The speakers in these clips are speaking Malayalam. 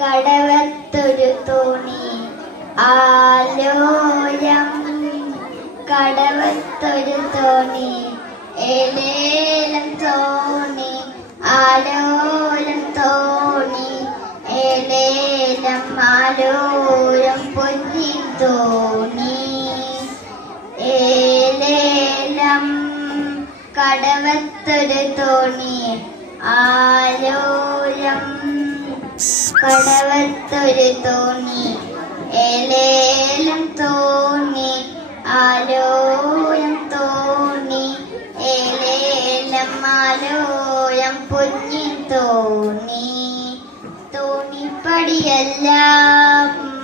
കടവത്തൊരു തോണി ആലോലം. കടവത്തൊരു തോണി ഏലേലം തോണി ആലോലം തോണി ഏലേലം ആലോലം പൊന്നിൻ തോണി ഏലേലം. കടവത്തൊരു തോണി ആലോലം. കടവത്തൊരു തോണി ഏലേലം തോണി ആലോലം തോണി ഏലേലം ആലോലം പൊന്നിൻ തോണി. തോണിപ്പടിയെല്ലാം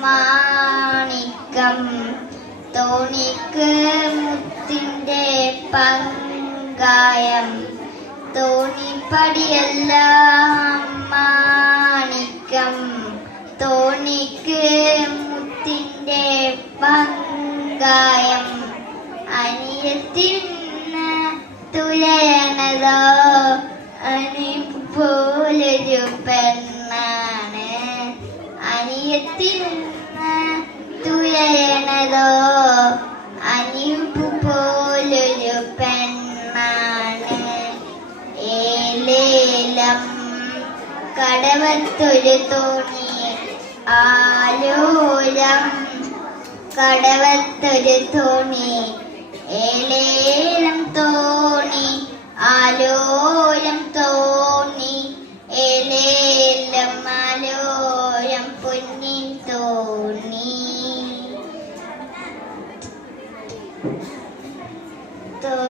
മാണിക്കം തോണിക്ക് മുത്തിന്റെ പങ്കായം. തോണിപ്പടിയെല്ലാം മാണിക്കം തോണിക്ക് മുത്തിന്റെ പങ്കായം. അനിയത്തിന് തുലയണതോ അനിപ്പ് പോലൊരു പെണ്ണാണ്. അനിയത്തിന് തുലയണതോ അനിപ്പ് പോലൊരു പെണ്ണാണ്. ഏലേലം. കടവത്തൊരു തോണി ആലോലം. കടവത്തൊരു തോണി ഏലേലം തോണി ആലോലം